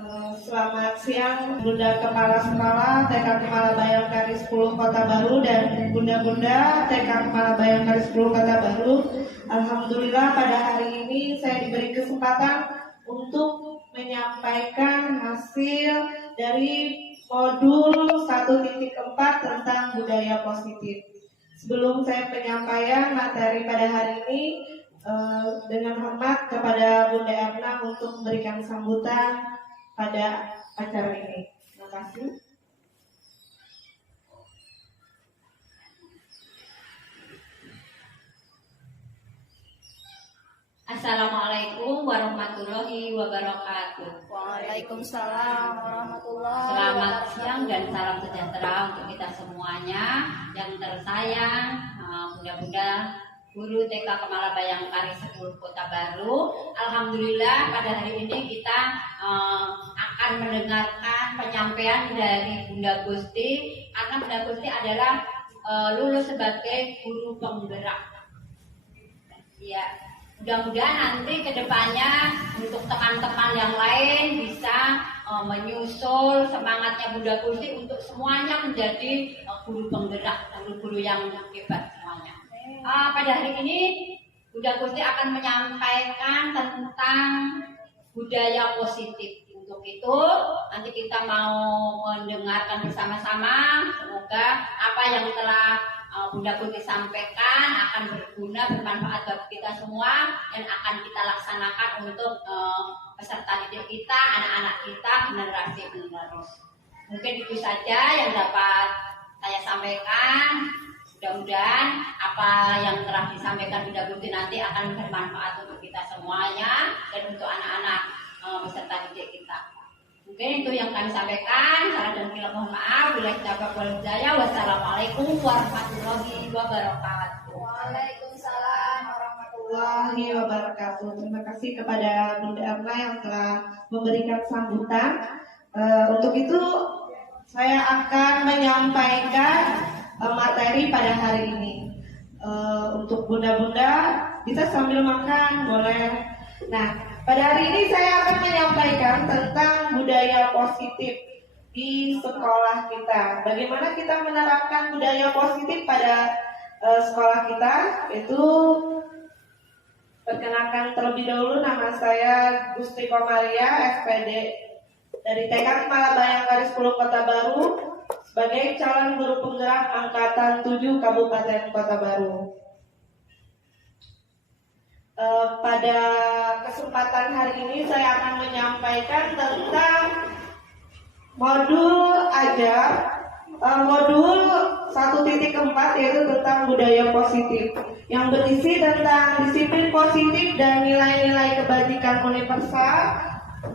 Selamat siang Bunda Kepala Sekolah TK Kemala Bayangkari 10 Kota Baru dan Bunda-Bunda TK Kemala Bayangkari 10 Kota Baru. Alhamdulillah pada hari ini saya diberi kesempatan untuk menyampaikan hasil dari modul 1.4 tentang budaya positif. Sebelum saya penyampaian materi pada hari ini, dengan hormat kepada Bunda Erna untuk memberikan sambutan pada acara ini. Terima kasih. Assalamualaikum warahmatullahi wabarakatuh. Waalaikumsalam warahmatullahi wabarakatuh. Selamat siang dan salam sejahtera untuk kita semuanya. Yang tersayang, Bunda-bunda Guru TK Kemala Bayangkari 10 Kota Baru. Alhamdulillah pada hari ini kita akan mendengarkan penyampaian dari Bunda Gusti, karena Bunda Gusti adalah lulus sebagai guru penggerak. Ya, mudah-mudahan nanti kedepannya untuk teman-teman yang lain bisa menyusul semangatnya Bunda Gusti untuk semuanya menjadi guru penggerak, guru-guru yang hebat semuanya. Pada hari ini Bunda Gusti akan menyampaikan tentang budaya positif. Untuk itu nanti kita mau mendengarkan bersama-sama. Semoga apa yang telah Bunda Gusti sampaikan akan berguna, bermanfaat bagi kita semua dan akan kita laksanakan untuk peserta didik kita, anak-anak kita, generasi penerus. Mungkin itu saja yang dapat saya sampaikan. Mudah-mudahan apa yang telah disampaikan Bunda Gusti nanti akan bermanfaat untuk kita semuanya dan untuk anak-anak peserta didik kita. Mungkin itu yang kami sampaikan. Salah dan hilaf mohon maaf. Bila kita berbuat jaya. Wassalamualaikum warahmatullahi wabarakatuh. Waalaikumsalam warahmatullahi wabarakatuh. Terima kasih kepada Bunda Erna yang telah memberikan sambutan. Untuk itu saya akan menyampaikan materi pada hari ini. Untuk bunda-bunda bisa sambil makan boleh. Nah, pada hari ini saya akan menyampaikan tentang budaya positif di sekolah kita. Bagaimana kita menerapkan budaya positif pada sekolah kita? Itu perkenalkan terlebih dahulu, nama saya Gusti Komaria, SPD dari TK Kemala Bayangkari 10 Kota Baru sebagai calon guru penggerak angkatan 7 Kabupaten Kota Baru. Pada kesempatan hari ini saya akan menyampaikan tentang modul modul 1.4 yaitu tentang budaya positif yang berisi tentang disiplin positif dan nilai-nilai kebajikan universal.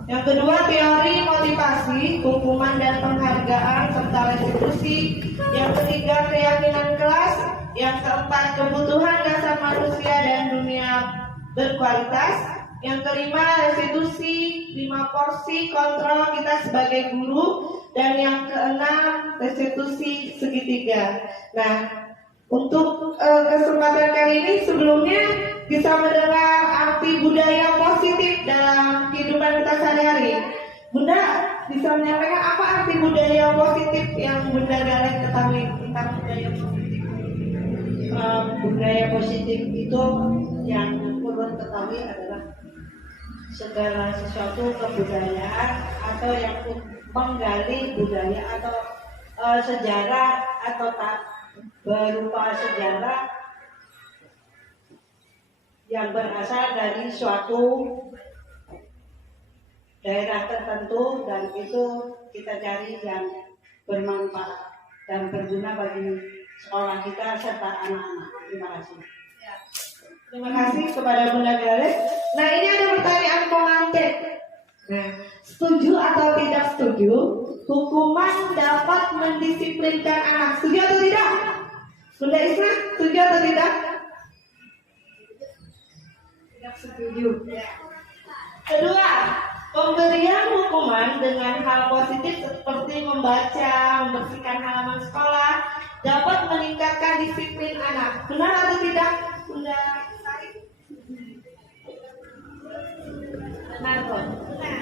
Yang kedua, teori motivasi, hukuman dan penghargaan serta restitusi. Yang ketiga, keyakinan kelas. Yang keempat, kebutuhan dasar manusia dan dunia berkualitas. Yang kelima, restitusi, 5 porsi kontrol kita sebagai guru. Dan yang keenam, restitusi segitiga. Nah, untuk kesempatan kali ini sebelumnya bisa mendengar arti budaya positif dalam kehidupan kita sehari-hari. Bunda bisa menyampaikan apa arti budaya positif yang Bunda Galen ketahui tentang budaya positif? Budaya positif itu yang perlu ketahui adalah segala sesuatu kebudayaan atau yang menggali budaya atau sejarah atau berupa sejarah yang berasal dari suatu daerah tertentu, dan itu kita cari yang bermanfaat dan berguna bagi sekolah kita serta anak-anak. Terima kasih. Terima kasih kepada Bunda Gales. Nah, ini ada pertanyaan pengantin. Nah, setuju atau tidak setuju hukuman dapat mendisiplinkan anak? Setuju atau tidak? Bunda Isma, setuju atau tidak? Setuju. Kedua, pemberian hukuman dengan hal positif seperti membaca, membersihkan halaman sekolah dapat meningkatkan disiplin anak. Benar atau tidak, Bunda Sari? Benar, Bunda.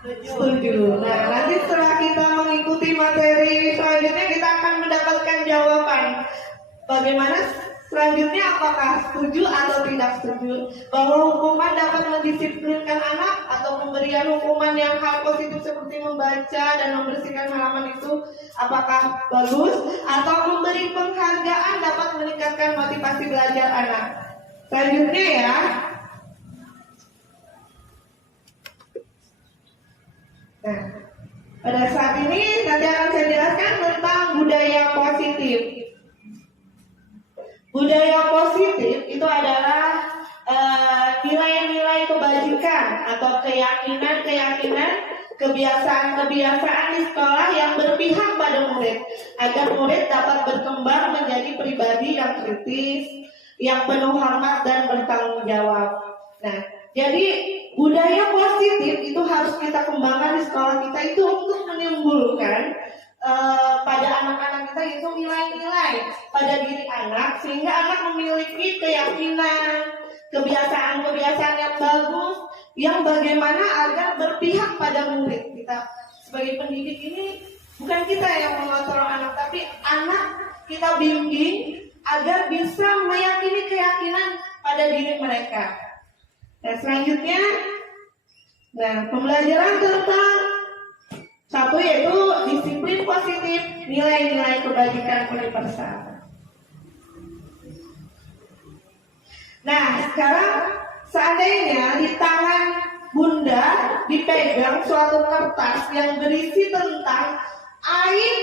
Setuju. Nah, nanti setelah kita mengikuti materi selanjutnya kita akan mendapatkan jawaban. Bagaimana selanjutnya, apakah setuju atau tidak setuju bahwa hukuman dapat mendisiplinkan anak atau pemberian hukuman yang hal positif seperti membaca dan membersihkan halaman itu apakah bagus, atau memberi penghargaan dapat meningkatkan motivasi belajar anak. Selanjutnya ya. Nah, pada saat ini nanti akan saya jelaskan tentang budaya positif. Budaya positif itu adalah nilai-nilai kebajikan atau keyakinan-keyakinan, kebiasaan-kebiasaan di sekolah yang berpihak pada murid agar murid dapat berkembang menjadi pribadi yang kritis, yang penuh hormat dan bertanggung jawab. Nah, jadi budaya positif itu harus kita kembangkan di sekolah kita itu untuk menimbulkan pada anak-anak kita itu nilai-nilai pada diri anak sehingga anak memiliki keyakinan, kebiasaan-kebiasaan yang bagus yang bagaimana agar berpihak pada murid. Kita sebagai pendidik ini bukan kita yang mengontrol anak, tapi anak kita bimbing agar bisa meyakini keyakinan pada diri mereka. Dan selanjutnya, pembelajaran tentang satu yaitu disiplin positif, nilai-nilai kebajikan universal. Nah, sekarang seandainya di tangan Bunda dipegang suatu kertas yang berisi tentang aib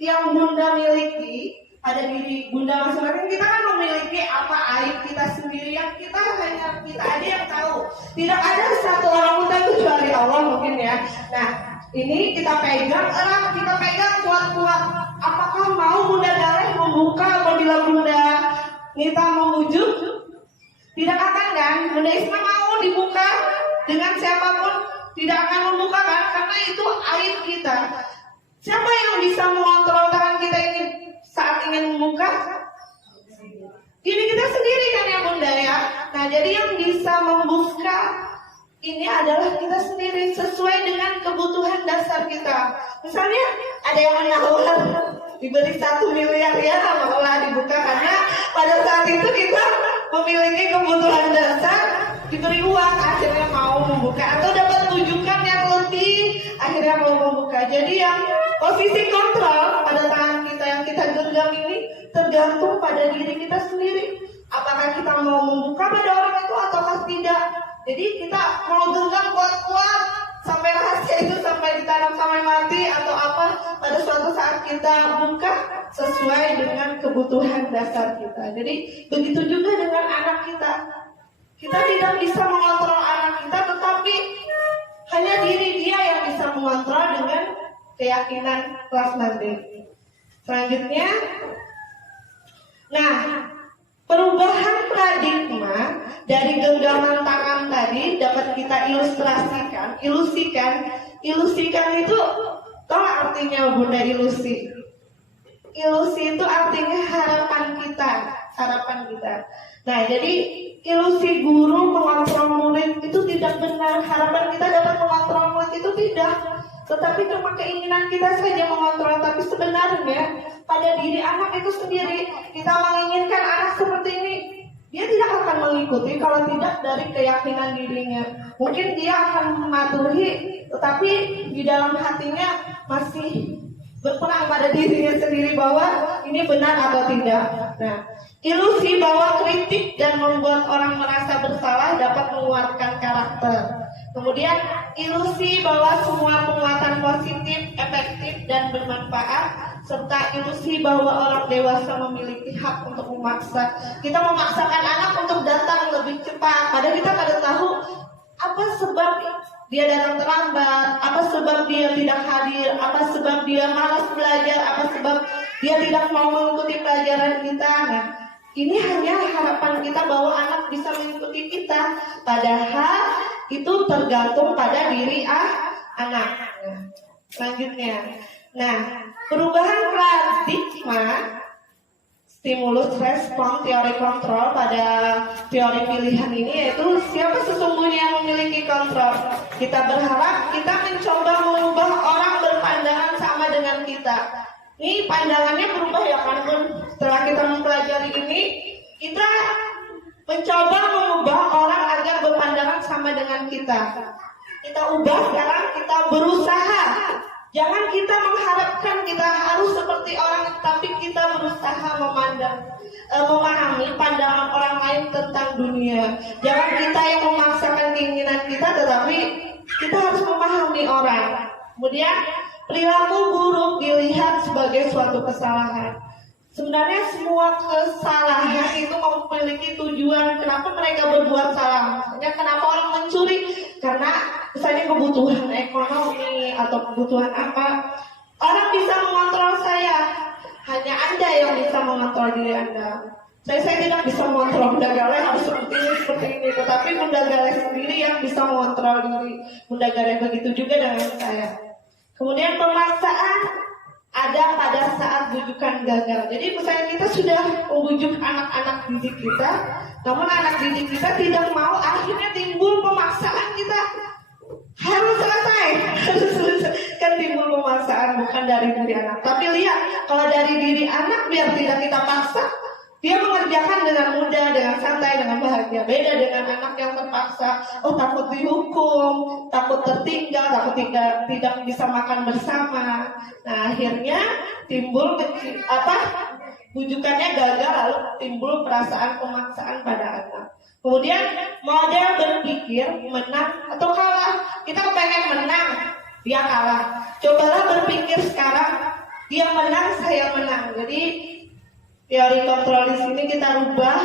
yang Bunda miliki pada diri Bunda masing-masing, kita kan memiliki apa aib kita sendiri yang hanya kita aja yang tahu. Tidak ada satu orang pun kecuali Allah mungkin ya. Nah, ini kita pegang kuat-kuat. Apakah mau Bunda Daleh membuka apabila Bunda Nita membujuk? Tidak akan kan? Bunda Isma mau dibuka dengan siapapun tidak akan membuka kan? Karena itu aib kita. Siapa yang bisa mengontrol tangan kita ini saat ingin membuka? Ini kita sendiri kan ya Bunda ya. Nah, jadi yang bisa membuka ini adalah kita sendiri sesuai dengan kebutuhan dasar kita. Misalnya ada yang menawar diberi 1 miliar ya, malah dibuka karena pada saat itu kita memiliki kebutuhan dasar, diberi uang akhirnya mau membuka, atau dapat rujukan yang lebih akhirnya mau membuka. Jadi yang posisi kontrol pada tangan kita yang kita genggam ini tergantung pada diri kita sendiri. Apakah kita mau membuka pada orang itu ataukah tidak? Jadi kita mau genggam kuat-kuat sampai rahasia itu sampai ditanam sampai mati atau apa, pada suatu saat kita buka sesuai dengan kebutuhan dasar kita. Jadi begitu juga dengan anak kita. Kita tidak bisa mengontrol anak kita, tetapi hanya diri dia yang bisa mengontrol dengan keyakinan kelas nanti. Selanjutnya, perubahan paradigma dari genggaman tangan tadi dapat kita ilusikan itu, tahu artinya Bunda ilusi? Ilusi itu artinya harapan kita. Nah, jadi ilusi guru mengontrol murid itu tidak benar. Harapan kita dapat mengontrol murid itu tidak. Tetapi cuma keinginan kita saja mengontrol. Tapi sebenarnya pada diri anak itu sendiri, kita menginginkan anak seperti ini, dia tidak akan mengikuti kalau tidak dari keyakinan dirinya. Mungkin dia akan mematuhi, tetapi di dalam hatinya masih berperang pada dirinya sendiri bahwa ini benar atau tidak. Nah, ilusi bahwa kritik dan membuat orang merasa bersalah dapat menguatkan karakter. Kemudian ilusi bahwa semua penguatan positif, efektif dan bermanfaat, serta ilusi bahwa orang dewasa memiliki hak untuk memaksa. Kita memaksakan anak untuk datang lebih cepat, padahal kita tidak tahu apa sebab dia datang terlambat, apa sebab dia tidak hadir, apa sebab dia malas belajar, apa sebab dia tidak mau mengikuti pelajaran kita. Nah, ini hanya harapan kita bahwa anak bisa mengikuti kita, padahal itu tergantung pada diri anak. Selanjutnya, perubahan paradigma stimulus respon teori kontrol pada teori pilihan ini, yaitu siapa sesungguhnya yang memiliki kontrol. Kita berharap kita mencoba mengubah orang berpandangan sama dengan kita. Ini pandangannya berubah ya kan, setelah kita mempelajari ini, kita mencoba mengubah orang agar berpandangan sama dengan kita. Kita ubah sekarang, kita berusaha. Jangan kita mengharapkan kita harus seperti orang, tapi kita berusaha memahami pandangan orang lain tentang dunia. Jangan kita yang memaksakan keinginan kita, tetapi kita harus memahami orang. Kemudian, perilaku buruk dilihat sebagai suatu kesalahan. Sebenarnya semua kesalahan itu memiliki tujuan. Kenapa mereka berbuat salah? Misalnya kenapa orang mencuri? Karena misalnya kebutuhan ekonomi atau kebutuhan apa. Orang bisa mengontrol saya. Hanya Anda yang bisa mengontrol diri Anda. Saya tidak bisa mengontrol Bunda Galeh harus seperti ini. Tetapi Bunda Galeh sendiri yang bisa mengontrol diri Bunda Galeh. Begitu juga dengan saya. Kemudian pemaksaan ada pada saat bujukan gagal. Jadi misalnya kita sudah membujuk anak-anak didik kita, namun anak didik kita tidak mau, akhirnya timbul pemaksaan kita harus selesai. Kan timbul pemaksaan bukan dari diri anak. Tapi lihat, kalau dari diri anak biar tidak kita paksa, dia mengerjakan dengan mudah, dengan santai, dengan bahagia. Beda dengan anak yang terpaksa, takut dihukum, takut tertinggal, takut tidak bisa makan bersama. Nah, akhirnya timbul bujukannya gagal, lalu timbul perasaan pemaksaan pada anak. Kemudian model berpikir menang atau kalah. Kita pengen menang, dia kalah. Cobalah berpikir sekarang, dia menang, saya menang. Jadi teori kontrol di sini kita rubah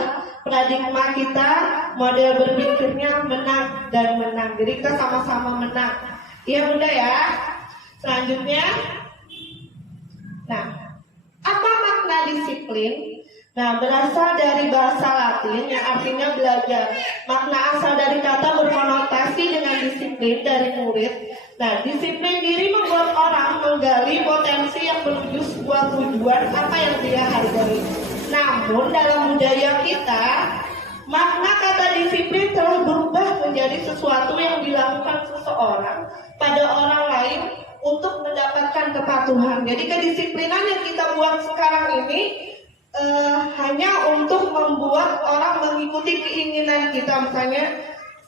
paradigma kita, model berpikirnya menang dan menang. Jadi kita sama-sama menang. Iya Bunda ya. Selanjutnya, nah, apa makna disiplin? Nah, berasal dari bahasa Latin yang artinya belajar. Makna asal dari kata berkonotasi dengan disiplin dari murid. Nah, disiplin diri membuat orang menggali potensi yang menuju sebuah tujuan apa yang dia hargai. Namun dalam budaya kita, makna kata disiplin telah berubah menjadi sesuatu yang dilakukan seseorang pada orang lain untuk mendapatkan kepatuhan. Jadi kedisiplinan yang kita buat sekarang ini hanya untuk membuat orang mengikuti keinginan kita. Misalnya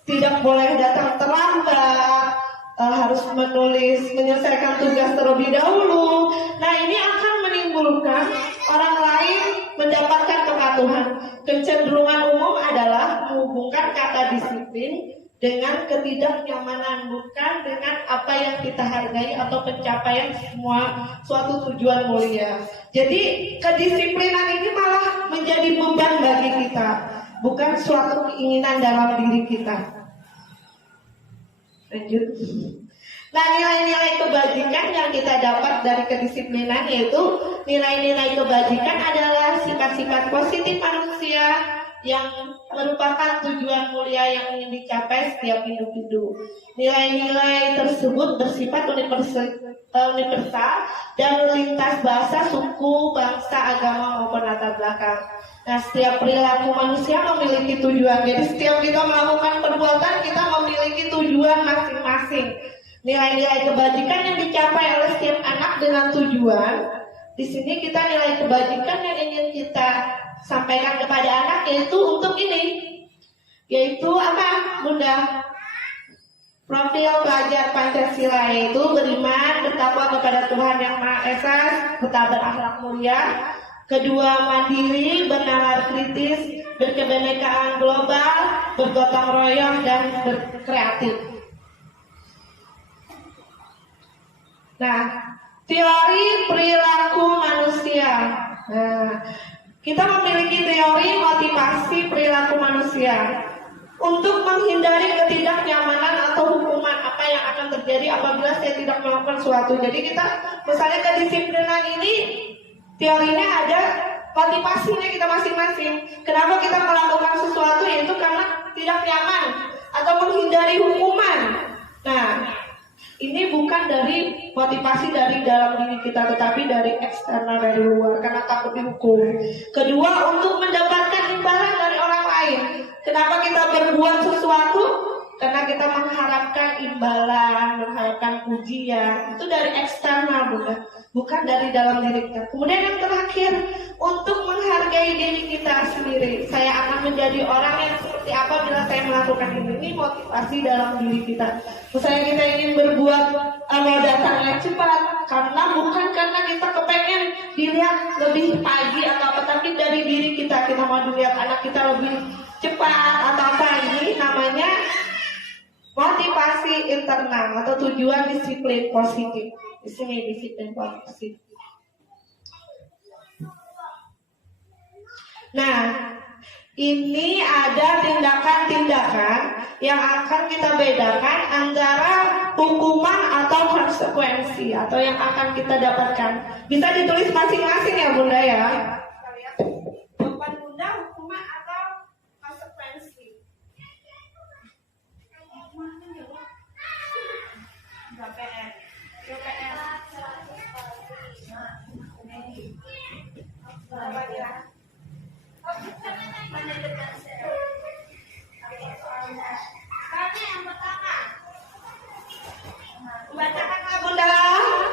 tidak boleh datang terlambat, harus menyelesaikan tugas terlebih dahulu. Nah, ini akan menimbulkan orang lain mendapatkan kepatuhan. Kecenderungan umum adalah menghubungkan kata disiplin dengan ketidaknyamanan, bukan dengan apa yang kita hargai atau pencapaian suatu tujuan mulia. Jadi kedisiplinan ini malah menjadi beban bagi kita, bukan suatu keinginan dalam diri kita. Lanjut. Nah, nilai-nilai kebajikan yang kita dapat dari kedisiplinan, yaitu nilai-nilai kebajikan adalah sifat-sifat positif manusia yang merupakan tujuan mulia yang ingin dicapai setiap individu. Nilai-nilai tersebut bersifat universal dan lintas bahasa, suku, bangsa, agama maupun latar belakang. Nah, setiap perilaku manusia memiliki tujuan. Jadi setiap kita melakukan perbuatan, kita memiliki tujuan masing-masing. Nilai-nilai kebajikan yang dicapai oleh setiap anak dengan tujuan. Di sini kita nilai kebajikan yang ingin kita sampaikan kepada anak yaitu untuk ini, yaitu apa Bunda? Profil pelajar Pancasila, yaitu beriman, bertakwa kepada Tuhan Yang Maha Esa, serta berakhlak mulia. Kedua, mandiri, bernalar kritis, berkebinekaan global, bergotong royong, dan berkreatif. Nah, teori perilaku manusia. Nah, kita memiliki teori motivasi perilaku manusia untuk menghindari ketidaknyamanan atau hukuman apa yang akan terjadi apabila saya tidak melakukan sesuatu. Jadi kita, misalnya kedisiplinan ini, teorinya ada motivasinya kita masing-masing. Kenapa kita melakukan sesuatu, yaitu karena tidak nyaman atau menghindari hukuman. Nah, ini bukan bukan dari motivasi dari dalam diri kita, tetapi dari eksternal, dari luar, karena takut dihukum. Kedua, untuk mendapatkan imbalan dari orang lain. Kenapa kita berbuat sesuatu? Karena kita mengharapkan imbalan, mengharapkan pujian. Itu dari eksternal, bukan dari dalam diri kita. Kemudian yang terakhir, untuk menghargai diri kita sendiri. Saya akan menjadi orang yang seperti apa bila saya melakukan ini. Ini motivasi dalam diri kita. Misalnya kita ingin berbuat mau datangnya cepat, karena bukan karena kita kepengen dilihat lebih pagi atau apa, tapi dari diri kita. Kita mau dilihat anak kita lebih cepat atau apa. Ini namanya motivasi internal atau tujuan disiplin positif. Di sini disiplin positif. Nah, ini ada tindakan-tindakan yang akan kita bedakan antara hukuman atau konsekuensi atau yang akan kita dapatkan. Bisa ditulis masing-masing ya Bunda ya. Jawaban Bunda, hukuman atau konsekuensi.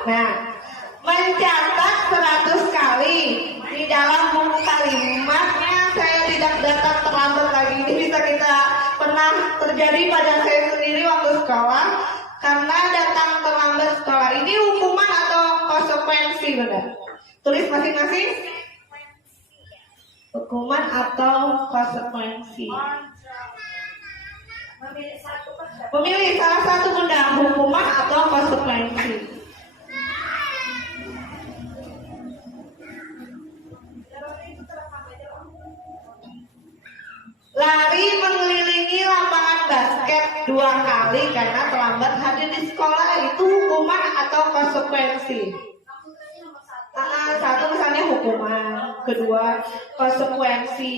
Nah, mencatat 100 kali. Di dalam buku kalimatnya saya tidak datang terlambat lagi. Ini bisa kita pernah terjadi pada saya sendiri waktu sekolah. Karena datang terlambat sekolah. Ini hukuman atau konsekuensi, benar? Tulis masing-masing. Hukuman atau konsekuensi. Memilih salah satu, Bunda. Hukuman atau konsekuensi. Lari mengelilingi lapangan basket 2 kali karena terlambat hadir di sekolah, itu hukuman atau konsekuensi? Satu misalnya hukuman, kedua konsekuensi.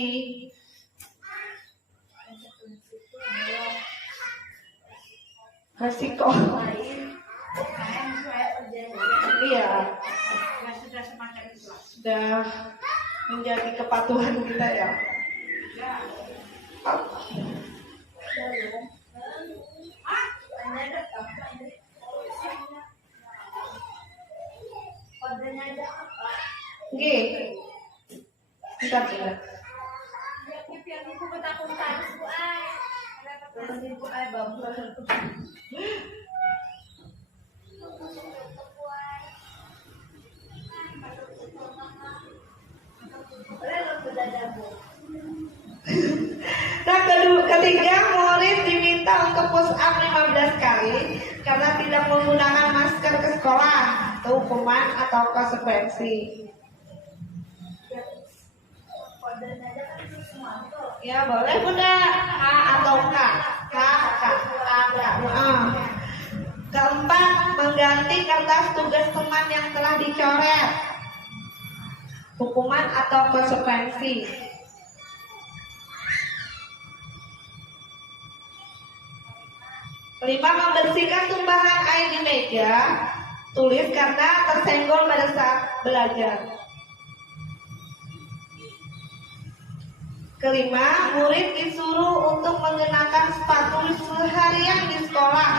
Resiko. Iya. Sudah menjadi kepatuhan kita ya. Oke. Bentar. Nah, ketiga, murid diminta untuk push up 15 kali karena tidak menggunakan masker ke sekolah. Itu hukuman atau konsekuensi? Ya boleh Bunda. A atau K? K. Keempat, mengganti kertas tugas teman yang telah dicoret. Hukuman atau konsekuensi? Kelima, membersihkan tumpahan air di meja tulis karena tersenggol pada saat belajar. Kelima, murid disuruh untuk mengenakan sepatu seharian di sekolah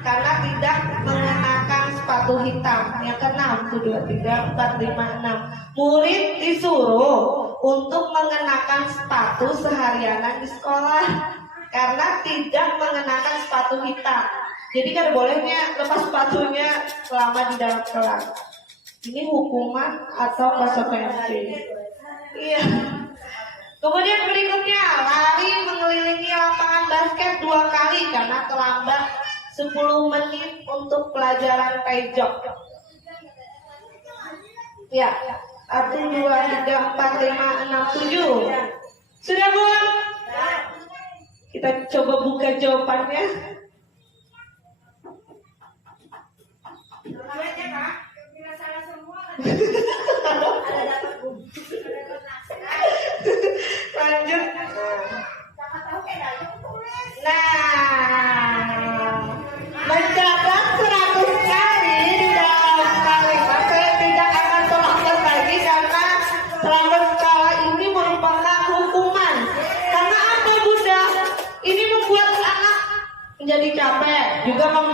karena tidak mengenakan sepatu hitam. Yang keenam, 1, 2, 3, 4, 5, 6. Murid disuruh untuk mengenakan sepatu seharian di sekolah karena tidak mengenakan sepatu hitam. Jadi kan bolehnya lepas sepatunya selama di dalam kelas. Ini hukuman atau konsekuensi? Iya. Kemudian berikutnya, lari mengelilingi lapangan basket 2 kali karena terlambat 10 menit untuk pelajaran pejok. Ya, 1, 2, 3, 4, 5, 6, 7. Sudah Bun? Kita coba buka jawabannya. Lanjut. Nah, mencatat 100 kali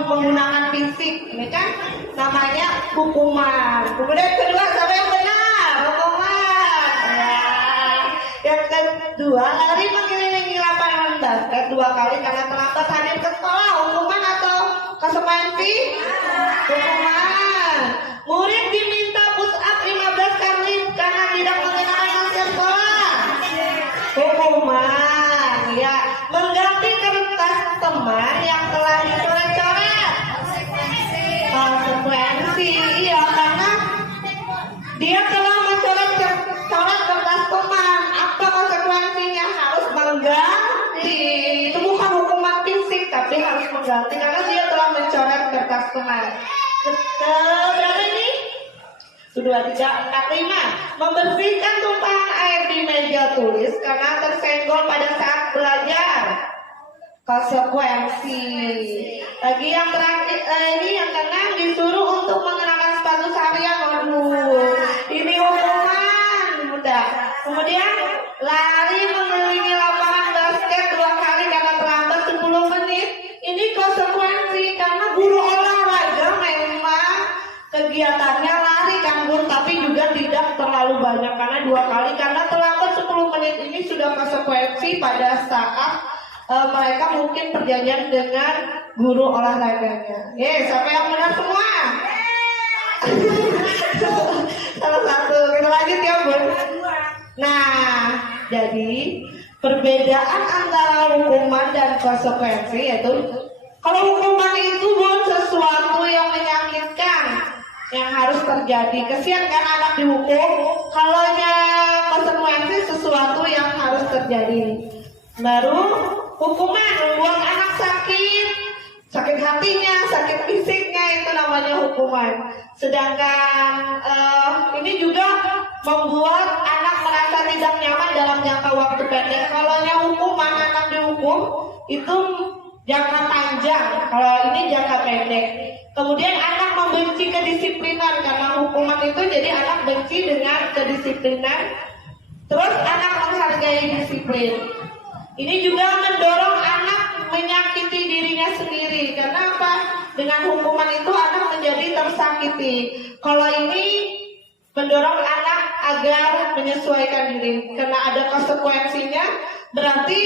menggunakan fisik. Ini kan namanya hukuman. Kemudian kedua, siapa yang benar? Hukuman. Ya. Yang kedua, lari mengelilingi lapangan basket 2 kali karena terlambat hadir ke sekolah. Hukuman atau konsekuensi? Hukuman. Murid diminta push up 15 kali karena tidak mengenakan masker sekolah. Hukuman. Ya, mengganti kertas teman yang telah dicoret-coret. Konsekuensi. Iya, karena dia telah mencoret kertas teman. Apa konsekuensinya? Harus mengganti. Itu bukan hukuman fisik, tapi harus mengganti karena dia telah mencoret kertas teman. Berapa ini? 2, 3, 4, 5. Membersihkan tumpahan air di meja tulis karena tersenggol pada saat belajar. Konsekuensi. Lagi yang terakhir, ini yang keenam, disuruh untuk mengenakan sepatu harian. Waduh, ini hukuman. Mudah. Kemudian lari mengelilingi lapangan basket 2 kali karena terlambat 10 menit. Ini konsekuensi karena guru olahraga memang kegiatannya lari kan Bu, tapi juga tidak terlalu banyak karena 2 kali karena terlambat 10 menit. Ini sudah konsekuensi pada saat mereka mungkin perjanjian dengan guru olahraganya. Siapa yang benar semua? Salah satu. Kita lanjut ya Bu. Nah, jadi perbedaan antara hukuman dan konsekuensi yaitu kalau hukuman itu bukan sesuatu yang menyakitkan yang harus terjadi, kesian kan anak dihukum. Kalau konsekuensi sesuatu yang harus terjadi. Baru hukuman membuat anak sakit hatinya, sakit fisiknya, itu namanya hukuman. Sedangkan ini juga membuat anak merasa tidak nyaman dalam jangka waktu pendek. Kalau hukuman anak dihukum itu jangka panjang, kalau ini jangka pendek. Kemudian anak membenci kedisiplinan karena hukuman itu jadi anak benci dengan kedisiplinan. Terus anak menghargai disiplin. Ini juga mendorong anak menyakiti dirinya sendiri. Karena apa? Dengan hukuman itu anak menjadi tersakiti. Kalau ini mendorong anak agar menyesuaikan diri. Karena ada konsekuensinya, berarti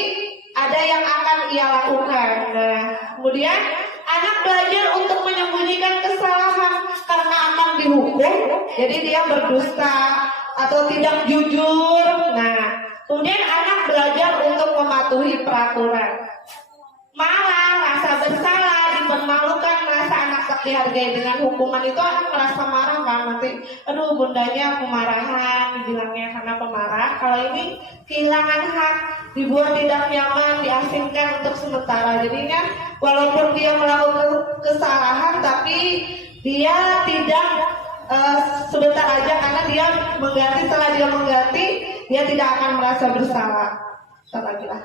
ada yang akan ia lakukan. Nah, kemudian anak belajar untuk menyembunyikan kesalahan karena akan dihukum. Jadi dia berdusta atau tidak jujur. Nah, kemudian anak belajar untuk mematuhi peraturan. Marah, rasa bersalah, dipermalukan, merasa anak tak dihargai. Dengan hukuman itu anak merasa marah kan, nanti aduh bundanya kemarahan, dibilangnya karena pemarah. Kalau ini kehilangan hak, dibuat tidak nyaman, diasingkan untuk sementara. Jadinya walaupun dia melakukan kesalahan, tapi dia tidak sebentar aja karena dia mengganti. Setelah dia mengganti, dia tidak akan merasa bersalah. Lagi lah.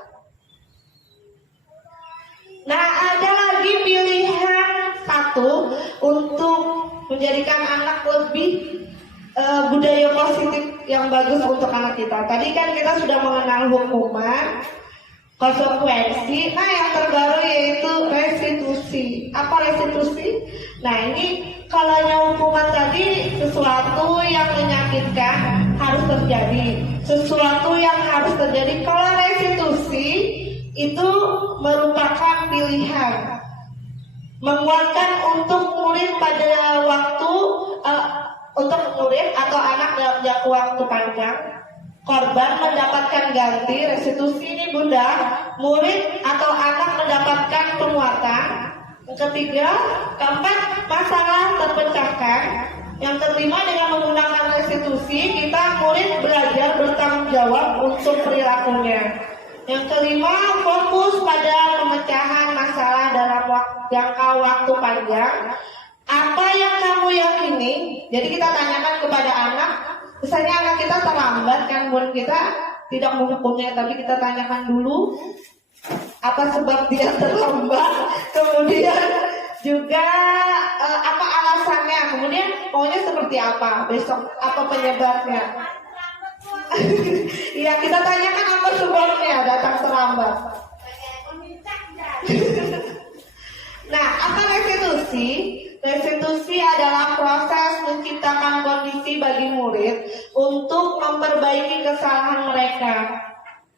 Nah, ada lagi pilihan satu untuk menjadikan anak lebih budaya positif yang bagus untuk anak kita. Tadi kan kita sudah mengenal hukuman, konsekuensi. Nah, yang terbaru yaitu restitusi. Apa restitusi? Nah, ini kalau hukuman tadi sesuatu yang menyakitkan harus terjadi, sesuatu yang harus terjadi. Kalau restitusi itu merupakan pilihan, menguatkan untuk murid pada waktu untuk murid atau anak dalam jangka waktu panjang. Korban mendapatkan ganti. Restitusi ini Bunda, murid atau anak mendapatkan penguatan. Yang ketiga, keempat, masalah terpecahkan. Yang kelima, dengan menggunakan restitusi kita murid belajar bertanggung jawab untuk perilakunya. Yang kelima, fokus pada pemecahan masalah dalam jangka waktu panjang. Apa yang kamu yakini? Jadi kita tanyakan kepada anak. Misalnya anak kita terlambat kan, Bun, kita tidak menghukumnya, tapi kita tanyakan dulu apa sebab dia terlambat. Kemudian juga apa alasannya. Kemudian maunya seperti apa besok, apa penyebabnya. Iya, kita tanyakan apa sebabnya datang terlambat. Nah, apa restitusi? Restitusi adalah proses menciptakan kondisi bagi murid untuk memperbaiki kesalahan mereka.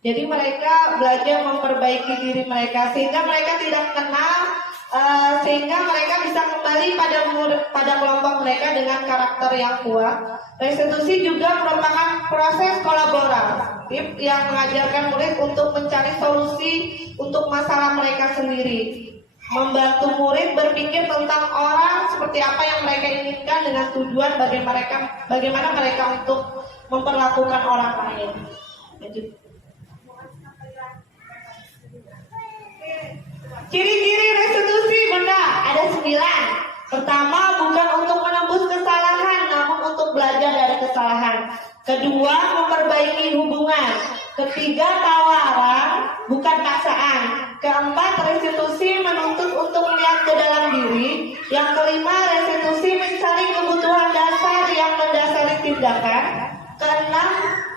Jadi mereka belajar memperbaiki diri mereka sehingga mereka tidak kenal, sehingga mereka bisa kembali pada kelompok mereka dengan karakter yang kuat. Restitusi juga merupakan proses kolaboratif yang mengajarkan murid untuk mencari solusi untuk masalah mereka sendiri. Membantu murid berpikir tentang orang seperti apa yang mereka inginkan dengan tujuan bagaimana mereka untuk memperlakukan orang lain. Lanjut. Ciri-ciri restitusi Bunda ada 9. Pertama, bukan untuk menembus kesalahan, namun untuk belajar dari kesalahan. Kedua, memperbaiki hubungan. Ketiga, tawaran, bukan paksaan. Keempat, restitusi menuntut untuk melihat ke dalam diri. Yang kelima, restitusi mencari kebutuhan dasar yang mendasari tindakan. Keenam,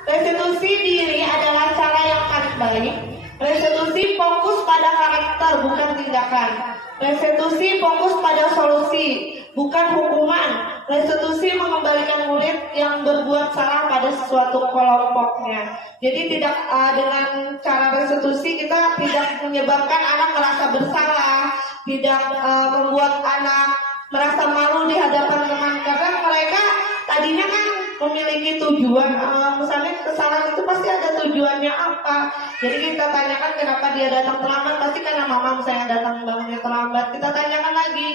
restitusi diri adalah cara yang paling baik. Restitusi fokus pada karakter, bukan tindakan. Restitusi fokus pada solusi, bukan hukuman. Restitusi mengembalikan murid yang berbuat salah pada sesuatu kelompoknya. Jadi tidak dengan cara restitusi kita tidak menyebabkan anak merasa bersalah, tidak membuat anak merasa malu di hadapan teman, karena mereka tadinya kan memiliki tujuan. Misalnya kesalahan itu pasti ada tujuannya apa. Jadi kita tanyakan kenapa dia datang terlambat, pasti karena mama misalnya datang bangunnya terlambat. Kita tanyakan lagi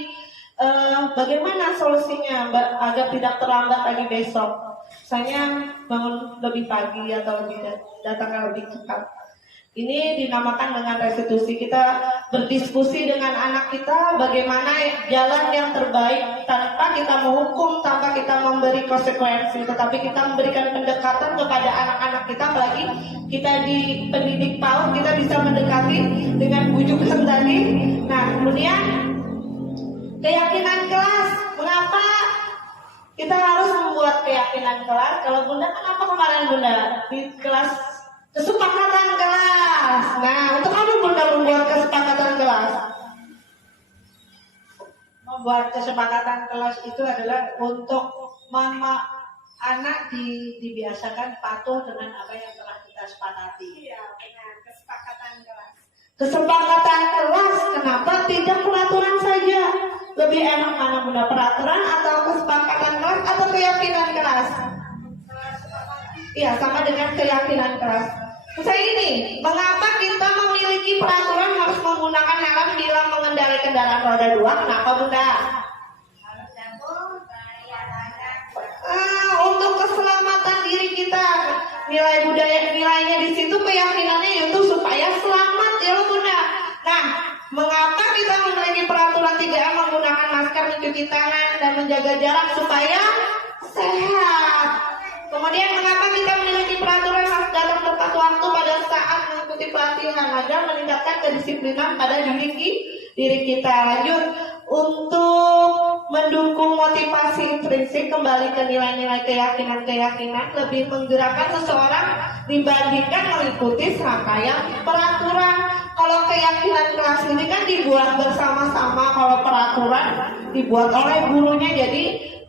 bagaimana solusinya agar tidak terlambat lagi besok. Misalnya bangun lebih pagi atau datang lebih cepat. Ini dinamakan dengan restitusi. Kita berdiskusi dengan anak kita bagaimana jalan yang terbaik tanpa kita menghukum, tanpa kita memberi konsekuensi, tetapi kita memberikan pendekatan kepada anak-anak kita. Apalagi kita di pendidik PAUD, kita bisa mendekati dengan bujukan tadi. Nah, kemudian keyakinan kelas. Mengapa kita harus membuat keyakinan kelas? Kalau Bunda, kenapa kemarin Bunda di kelas kesepakatan kelas? Nah, untuk apa Bunda membuat kesepakatan kelas? Membuat kesepakatan kelas itu adalah untuk mama anak dibiasakan patuh dengan apa yang telah kita sepakati. Iya, benar. Kesepakatan kelas. Kesepakatan kelas, kenapa tidak peraturan saja? Lebih enak mana Bunda, peraturan atau kesepakatan kelas atau keyakinan kelas? Iya, sama dengan keyakinan kelas. Misalnya ini, mengapa kita memiliki peraturan harus menggunakan helm bila mengendarai kendaraan roda 2? Kenapa Bunda? Untuk keselamatan diri kita, nilainya di situ, keyakinannya yaitu supaya selamat ya loh Bunda. Nah, mengapa kita memiliki peraturan 3M menggunakan masker, mencuci tangan dan menjaga jarak supaya sehat? Kemudian mengapa kita memiliki peraturan harus datang tepat waktu pada saat mengikuti pelatihan agar meningkatkan kedisiplinan pada diri kita. Lanjut, untuk mendukung motivasi intrinsik kembali ke nilai-nilai keyakinan lebih menggerakkan seseorang dibandingkan mengikuti serangkaian peraturan. Kalau keyakinan kelas ini kan dibuat bersama-sama, kalau peraturan dibuat oleh gurunya, jadi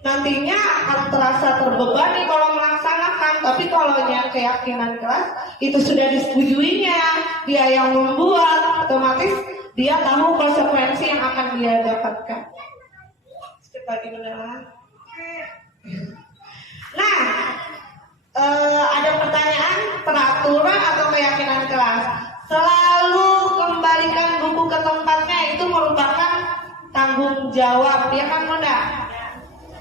nantinya akan terasa terbebani kalau melaksanakan. Tapi kalau yang keyakinan kelas itu sudah disetujuinya, dia yang membuat, otomatis dia tahu konsekuensi yang akan dia dapatkan. Skip lagi beneran. Nah, ada pertanyaan, peraturan atau keyakinan kelas? Selalu kembalikan buku ke tempatnya, itu merupakan tanggung jawab, ya kan Bunda?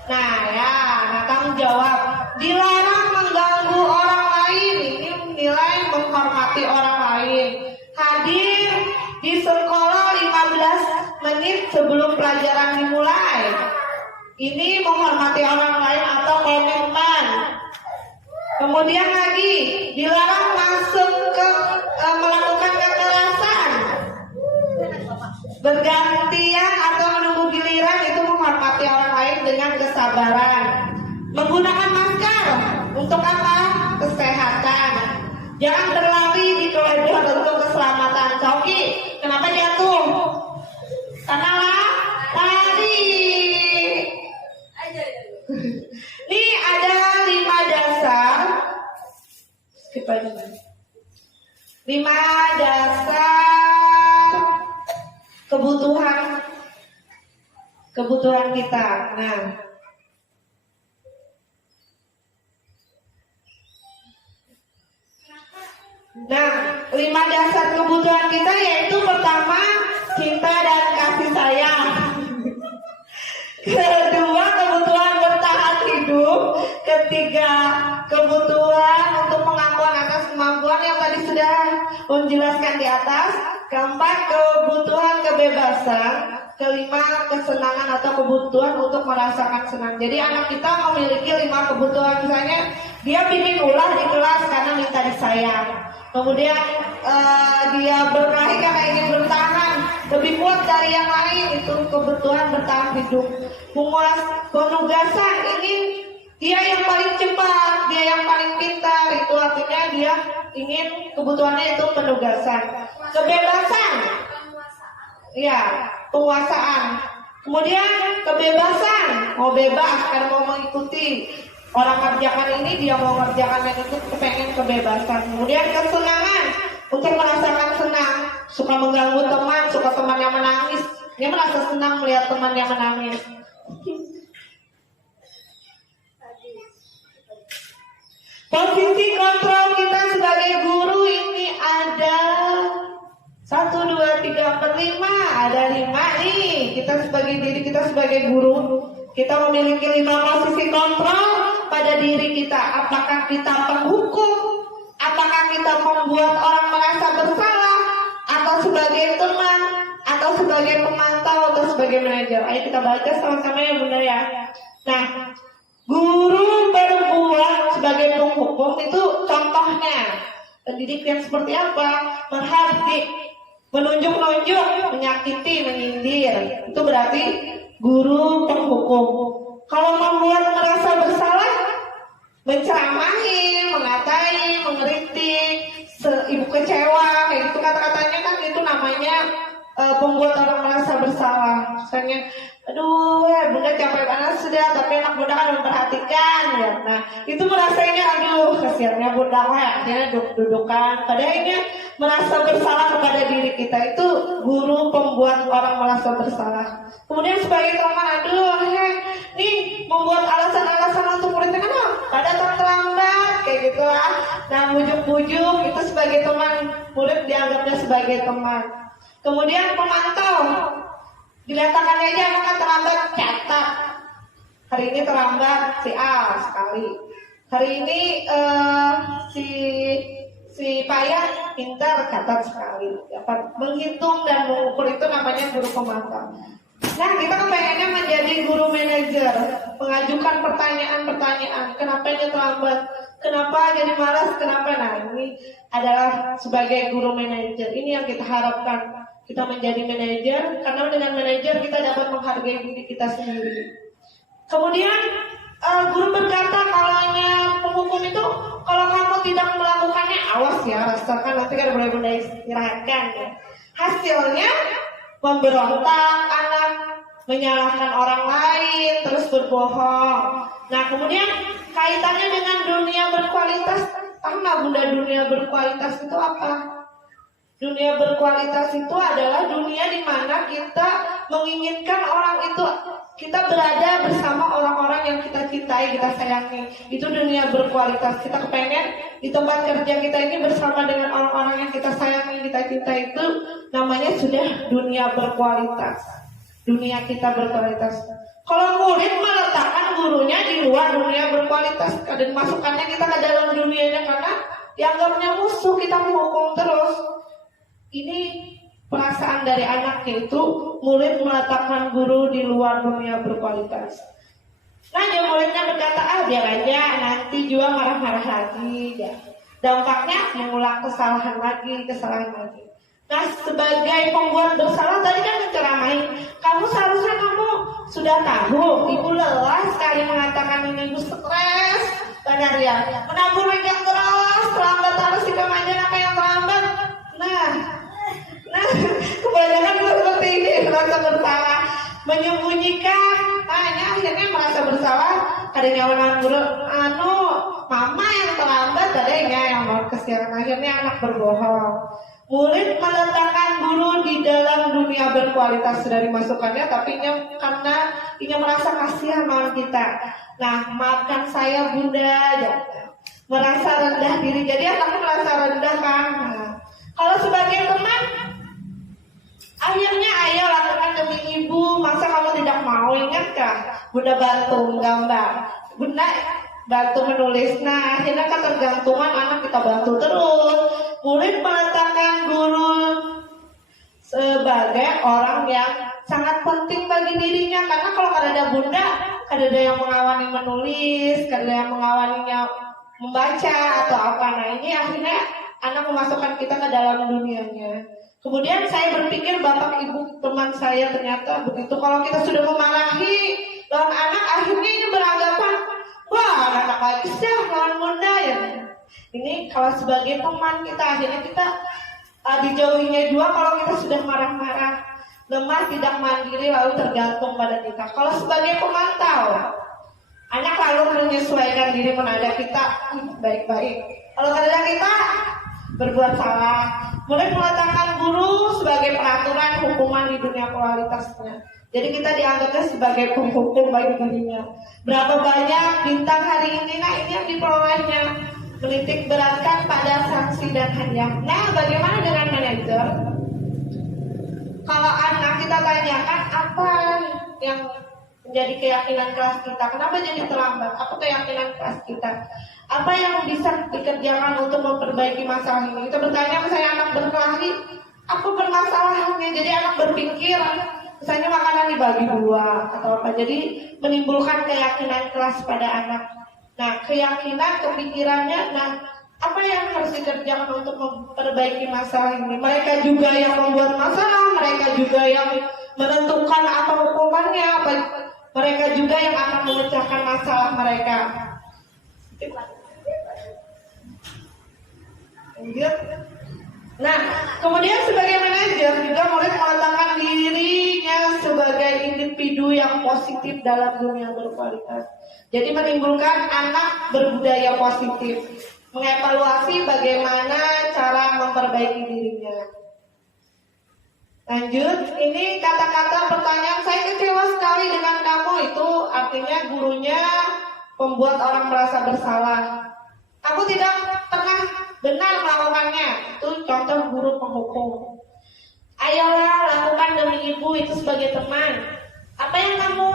Nah tanggung jawab. Dilarang mengganggu orang lain, ini nilai menghormati orang lain. Hadir di sekolah 15 menit sebelum pelajaran dimulai, ini menghormati orang lain atau komitmen. Kemudian lagi, dilarang masuk ke melakukan kekerasan, bergantian atau menunggu giliran, itu menghormati orang lain dengan kesabaran. Menggunakan masker untuk apa? Kesehatan. Jangan berlari di koridor untuk keselamatan. Coki, kenapa jatuh? Karena 5 dasar kebutuhan kita. Nah, 5 dasar kebutuhan kita yaitu pertama cinta dan kasih sayang. Kedua, kebutuhan bertahan hidup. Ketiga, kebutuhan untuk pengakuan atas kemampuan yang tadi sudah menjelaskan di atas. Keempat, kebutuhan kebebasan. Kelima, kesenangan atau kebutuhan untuk merasakan senang. Jadi anak kita memiliki 5 kebutuhan. Misalnya dia bikin ulah di kelas karena minta disayang. Kemudian dia berkelahi karena ingin bertahan lebih kuat dari yang lain, itu kebutuhan bertahan hidup. Penugasan, ingin dia yang paling cepat, dia yang paling pintar, itu artinya dia ingin kebutuhannya itu penugasan. Kebebasan, ya, penguasaan. Kemudian kebebasan, mau bebas karena mau mengikuti orang kerjakan ini, dia mau kerjakan yang itu, kepengen kebebasan. Kemudian kesenangan, untuk merasakan senang, suka mengganggu teman, suka teman yang menangis, dia merasa senang melihat teman yang menangis. Posisi kontrol kita sebagai guru ini ada 1, 2, 3, 4, 5. Ada 5 nih. Kita sebagai diri kita sebagai guru, kita memiliki 5 posisi kontrol pada diri kita. Apakah kita penghukum? Apakah kita membuat orang merasa bersalah? Atau sebagai teman? Atau sebagai pemantau? Atau sebagai manajer? Ayo kita baca sama-sama ya Bunda ya. Nah, guru berbuat sebagai penghukum itu contohnya. Pendidik yang seperti apa? Menghardik, menunjuk-nunjuk, menyakiti, menyindir. Itu berarti guru penghukum. Kalau membuat merasa bersalah, menceramahi, mengatai, mengkritik, ibu kecewa, kayak gitu kata-katanya kan itu namanya pembuat orang merasa bersalah. Misalnya, aduh, Bunda capek banget sudah, tapi anak Bunda kan memperhatikan ya. Nah, itu merasanya, aduh, kasihannya Bunda, akhirnya duduk-dudukan. Padahalnya merasa bersalah kepada diri kita, itu guru pembuat orang merasa bersalah. Kemudian sebagai teman, aduh, nih membuat alasan-alasan untuk muridnya kan, pada terlambat, kayak gitulah. Nah, bujuk-bujuk, itu sebagai teman, murid dianggapnya sebagai teman. Kemudian pemantau, dilihatkan aja apakah terlambat, catat. Hari ini terlambat si A sekali. Hari ini si Payah pintar, catat sekali. Dapat menghitung dan mengukur, itu namanya guru pemantau. Nah, kita kepengennya menjadi guru manajer, mengajukan pertanyaan-pertanyaan. Kenapa ini terlambat? Kenapa jadi malas? Kenapa? Nah, ini adalah sebagai guru manajer. Ini yang kita harapkan. Kita menjadi manajer, karena dengan manajer kita dapat menghargai diri kita sendiri. Kemudian guru berkata, kalaunya penghukum itu, kalau kamu tidak melakukannya, awas ya, rasakan nanti kan boleh Bunda istirahatkan ya. Hasilnya memberontak, anak menyalahkan orang lain, terus berbohong. Nah, kemudian kaitannya dengan dunia berkualitas, Bunda, dunia berkualitas itu apa? Dunia berkualitas itu adalah dunia di mana kita menginginkan orang itu, kita berada bersama orang-orang yang kita cintai, kita sayangi. Itu dunia berkualitas. Kita kepengen di tempat kerja kita ini bersama dengan orang-orang yang kita sayangi, kita cintai. Itu namanya sudah dunia berkualitas. Dunia kita berkualitas. Kalau murid meletakkan gurunya di luar dunia berkualitas, dan masukannya kita ke dalam dunianya karena dianggapnya musuh, kita menghukum terus. Ini perasaan dari anak, yaitu murid meletakkan guru di luar dunia berkualitas. Nah, muridnya berkata, biar aja, nanti juga marah-marah lagi ya. Dampaknya mengulang kesalahan lagi. Nah, sebagai pembuat bersalah tadi kan menceramahi, kamu seharusnya kamu sudah tahu, ibu lelah sekali mengatakan ini, ibu stres, benar ya, menabur yang terus, terlambat harus sikap aja apa yang terlambat. Nah, kebanyakan seperti ini, merasa bersalah, menyembunyikan, akhirnya merasa bersalah. Kadang nyawanan guru, mama yang terlambat, adanya yang mau kesiangan, akhirnya anak berbohong. Murid meletakkan guru di dalam dunia berkualitas dari masukannya, tapi karena ia merasa kasihan sama kita. Nah, maafkan saya bunda, merasa rendah diri. Jadi anaknya merasa rendah kan. Nah, kalau sebagai teman, akhirnya ayo lakukan demi ibu. Masa kamu tidak mau? Ingatkah? Bunda bantu gambar, bunda bantu menulis. Nah, akhirnya ketergantungan anak kita bantu terus. Murid meletakkan guru sebagai orang yang sangat penting bagi dirinya, karena kalau ada bunda, ada yang mengawani menulis, ada yang mengawaninya membaca atau apa. Nah, ini akhirnya anak memasukkan kita ke dalam dunianya. Kemudian saya berpikir bapak ibu teman saya ternyata begitu. Kalau kita sudah memarahi lawan anak, akhirnya ini beranggapan, wah anak lagi sih lawan bunda ya. Ini kalau sebagai teman kita, akhirnya kita dijauhinya dua kalau kita sudah marah-marah, lemah, tidak mandiri, lalu tergantung pada kita. Kalau sebagai pemantau, anak lalu menyesuaikan diri menada kita baik-baik. Kalau menada kita berbuat salah, mulai meletakkan guru sebagai peraturan hukuman di dunia kualitasnya. Jadi kita dianggapnya sebagai penghukum bagi dirinya. Berapa banyak bintang hari ini? Nah, ini yang diperolehnya. Menitik beratkan pada sanksi dan hadiah. Nah, bagaimana dengan manajer? Kalau anak kita tanyakan apa yang menjadi keyakinan kelas kita, kenapa jadi terlambat? Apa keyakinan kelas kita? Apa yang bisa dikerjakan untuk memperbaiki masalah ini? Kita bertanya, misalnya anak berkelahi, apa permasalahannya? Jadi anak berpikir, misalnya makanan dibagi dua atau apa. Jadi menimbulkan keyakinan kelas pada anak. Nah, keyakinan, kepikirannya, nah apa yang harus dikerjakan untuk memperbaiki masalah ini? Mereka juga yang membuat masalah, mereka juga yang menentukan apa hukumannya, mereka juga yang akan memecahkan masalah mereka. Nah, kemudian sebagai manajer juga mulai meletakkan dirinya sebagai individu yang positif dalam dunia berkualitas. Jadi menimbulkan anak berbudaya positif, mengevaluasi bagaimana cara memperbaiki dirinya. Lanjut, ini kata-kata pertanyaan, saya kecewa sekali dengan kamu, itu artinya gurunya membuat orang merasa bersalah. Aku tidak pernah benar melakukannya, itu contoh guru penghukum. Ayolah lakukan demi ibu, itu sebagai teman. Apa yang kamu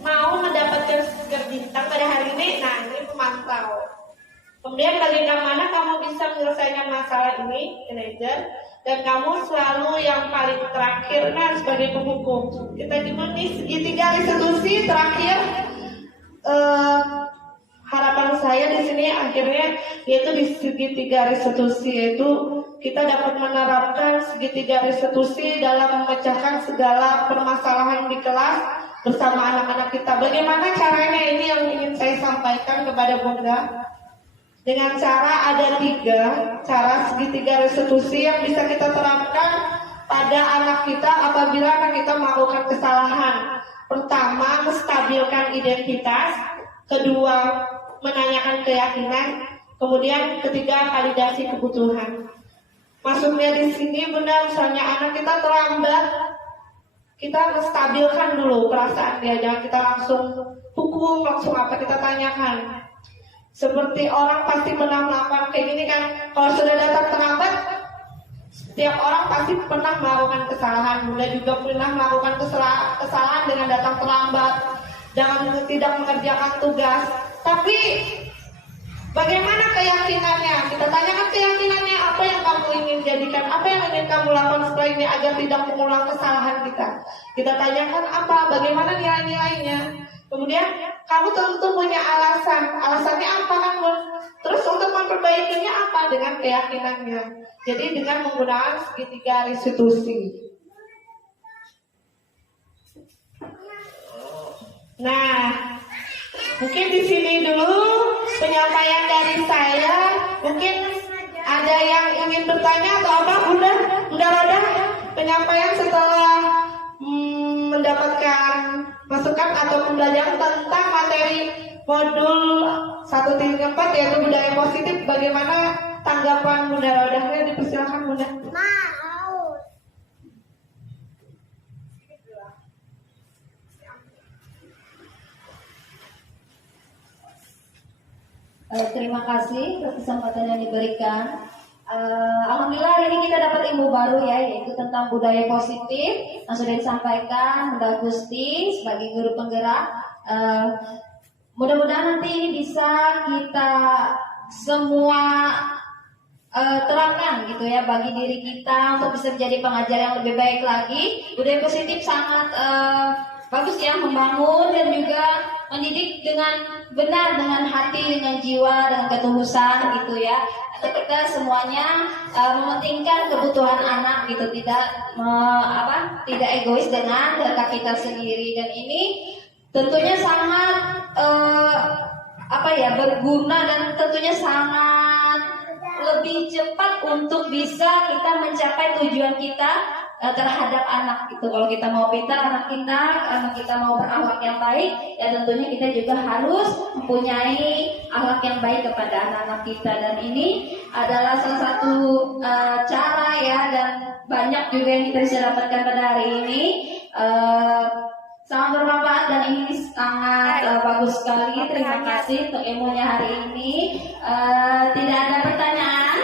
mau mendapatkan stiker bintang pada hari ini? Nah, ini pemantau. Kemudian bagaimana kamu bisa menyelesaikan masalah ini, manajer, dan kamu selalu yang paling terakhir, nah sebagai penghukum. Kita dimulai segitiga restitusi terakhir. Harapan saya di sini akhirnya yaitu di segitiga restitusi, yaitu kita dapat menerapkan segitiga restitusi dalam memecahkan segala permasalahan di kelas bersama anak-anak kita. Bagaimana caranya, ini yang ingin saya sampaikan kepada bunda. Dengan cara ada 3 cara segitiga restitusi yang bisa kita terapkan pada anak kita apabila anak kita melakukan kesalahan. Pertama, menstabilkan identitas. Kedua, menanyakan keyakinan. Kemudian ketiga, validasi kebutuhan. Maksudnya di sini bunda, misalnya anak kita terlambat, kita menstabilkan dulu perasaan dia. Jangan kita langsung hukum, langsung apa, kita tanyakan. Seperti orang pasti pernah melakukan kayak gini kan, kalau sudah datang terlambat, setiap orang pasti pernah melakukan kesalahan. Bunda juga pernah melakukan kesalahan dengan datang terlambat, dengan tidak mengerjakan tugas. Tapi bagaimana keyakinannya? Kita tanyakan keyakinannya, apa yang kamu ingin jadikan, apa yang ingin kamu lakukan setelah ini agar tidak mengulang kesalahan kita. Kita tanyakan apa, bagaimana nilai-nilainya. Kemudian kamu tentu punya alasan. Alasannya apa kan? Terus untuk memperbaikinya apa? Dengan keyakinannya. Jadi dengan menggunakan segitiga restitusi. Nah, mungkin di sini dulu penyampaian dari saya. Mungkin ada yang ingin bertanya atau apa? Bunda Roda, penyampaian setelah mendapatkan masukan atau pembelajaran tentang materi modul 1.4 yaitu budaya positif. Bagaimana tanggapan Bunda Rodahnya? Dipersilakan Bunda. Terima kasih atas kesempatan yang diberikan. Alhamdulillah hari ini kita dapat ilmu baru ya, yaitu tentang budaya positif yang sudah disampaikan Bunda Gusti sebagai guru penggerak. Mudah-mudahan nanti ini bisa kita semua terangkan gitu ya bagi diri kita untuk bisa menjadi pengajar yang lebih baik lagi. Budaya positif sangat bagus ya, membangun dan juga mendidik dengan benar, dengan hati, dengan jiwa, dengan ketulusan gitu ya. Atau kita semuanya mementingkan kebutuhan anak gitu, tidak egois dengan data kita sendiri. Dan ini tentunya sangat berguna dan tentunya sangat lebih cepat untuk bisa kita mencapai tujuan kita terhadap anak gitu. Kalau kita mau pintar anak kita mau berakhlak yang baik, ya tentunya kita juga harus mempunyai akhlak yang baik kepada anak-anak kita. Dan ini adalah salah satu cara ya, dan banyak juga yang kita bisa dapatkan pada hari ini. Sangat bermanfaat dan ini sangat bagus sekali. Terima kasih untuk ilmunya hari ini. Tidak ada pertanyaan.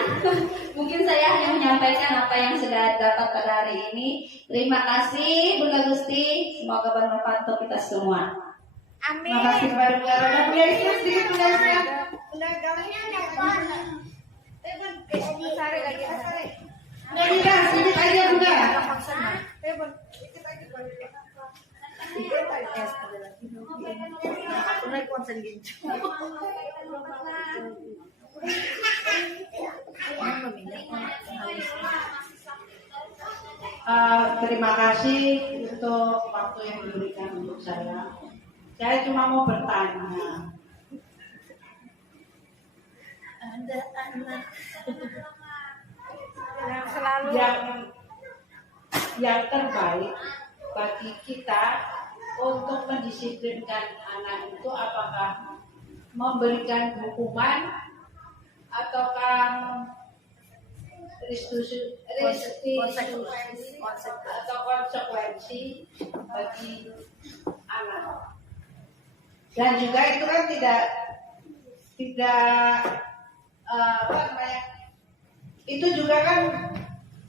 Mungkin saya hanya menyampaikan apa yang sudah dapat pada hari ini. Terima kasih Bunda Gusti. Semoga bermanfaat untuk kita semua. Amin. Terima kasih kepada Bunda Roda. Bunda Isma sedikit, Bunda Isma. Bunda galanya ada Sari lagi. Bunda Dita sedikit aja Bunda. Sedikit aja Bunda. Terima kasih untuk waktu yang diberikan untuk saya. Saya cuma mau bertanya. Ada anak yang selalu yang terbaik bagi kita untuk mendisiplinkan anak itu, apakah memberikan hukuman ataukah konsekuensi bagi anak. Dan juga itu kan tidak itu juga kan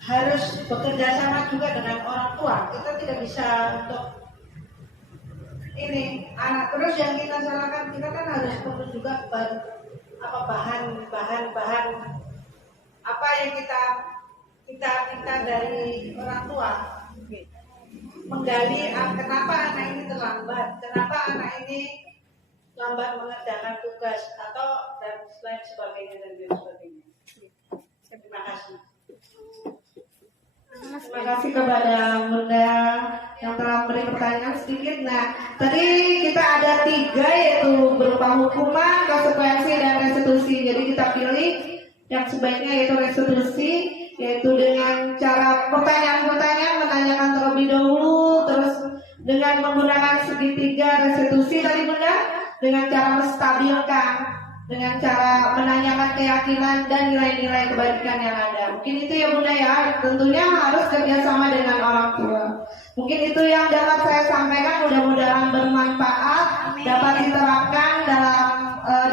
harus bekerja sama juga dengan orang tua. Kita tidak bisa untuk ini anak terus yang kita salahkan. Kita kan harus perlu juga bahan apa yang kita minta dari orang tua, menggali kenapa anak ini terlambat, kenapa anak ini lambat mengerjakan tugas atau dan lain sebagainya dan lain sebagainya. Terima kasih. Terima kasih kepada Bunda yang telah memberi pertanyaan sedikit. Nah, tadi kita ada 3 yaitu berupa hukuman, konsekuensi, dan restitusi. Jadi kita pilih yang sebaiknya yaitu restitusi, yaitu dengan cara pertanyaan-pertanyaan menanyakan terlebih dahulu, terus dengan menggunakan segitiga restitusi tadi Bunda, dengan cara menstabilkan, dengan cara menanyakan keyakinan dan nilai-nilai kebajikan yang ada. Mungkin itu ya Bunda ya, tentunya harus kerjasama dengan orang tua. Mungkin itu yang dapat saya sampaikan, mudah-mudahan bermanfaat, dapat diterapkan dalam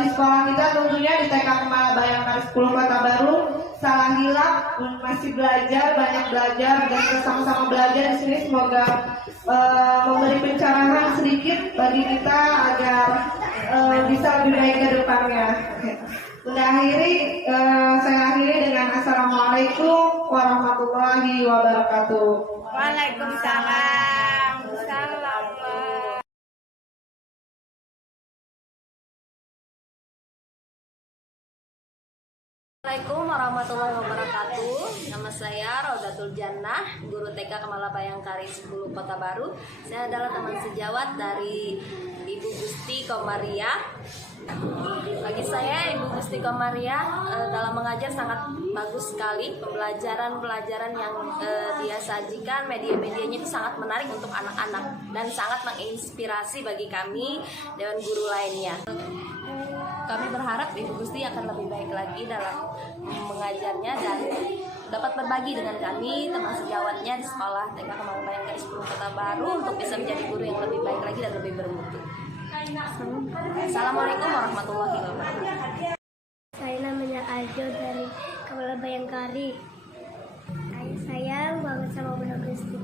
di sekolah kita, tentunya di TK Kemala Bayangkari 10 Kota Baru. Salah hilap, masih belajar, banyak belajar, dan bersama-sama belajar di sini. Semoga memberi pencerahan sedikit bagi kita agar bisa lebih baik ke depannya. Saya akhiri dengan Assalamualaikum warahmatullahi wabarakatuh. Waalaikumsalam. Assalamualaikum warahmatullahi wabarakatuh. Nama saya Raudatul Jannah, guru TK Kemala Bayangkari 10 Kota Baru. Saya adalah teman sejawat dari Ibu Gusti Gusti Komaria. Bagi saya Ibu Gusti Komaria dalam mengajar sangat bagus sekali. Pelajaran-pelajaran yang dia sajikan, media-medianya itu sangat menarik untuk anak-anak dan sangat menginspirasi bagi kami dan guru lainnya. Kami berharap Ibu Gusti akan lebih baik lagi dalam mengajarnya dan dapat berbagi dengan kami teman sejawatnya di sekolah TK Kemangbayan Garis Purwo Kota Baru untuk bisa menjadi guru yang lebih baik lagi dan lebih bermutu. Assalamualaikum warahmatullahi wabarakatuh. Saya namanya Aljo dari Kepala Bayangkari. Saya sayang banget sama Bunda Gusti.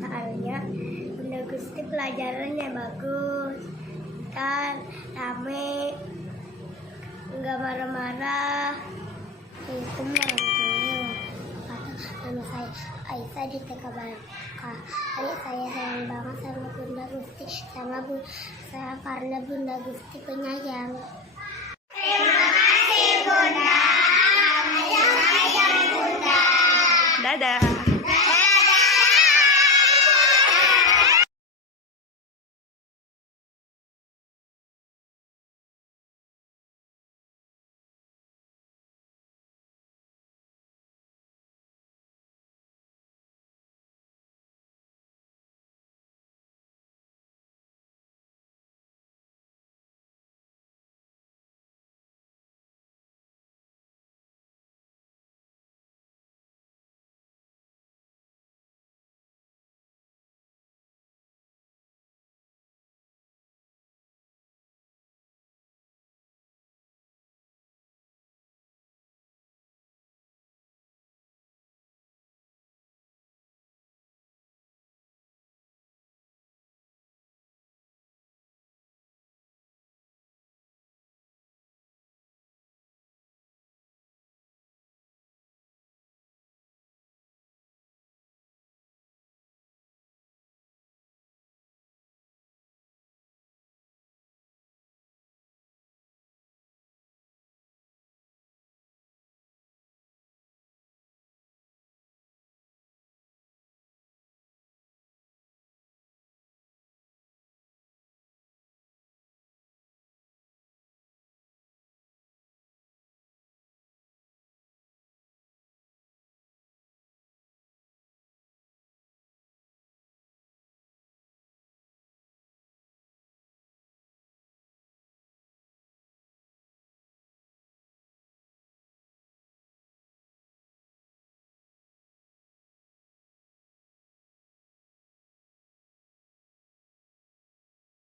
Soalnya Bunda Gusti pelajarannya bagus, kan rame, nggak marah-marah. Itu warahmatullahi wabarakatuh. Nama saya Aisyah di TK Bayangkari. Saya sayang banget sama Bunda Gusti, sama karena Bunda Gusti penyayang. Terima kasih Bunda. Dadah.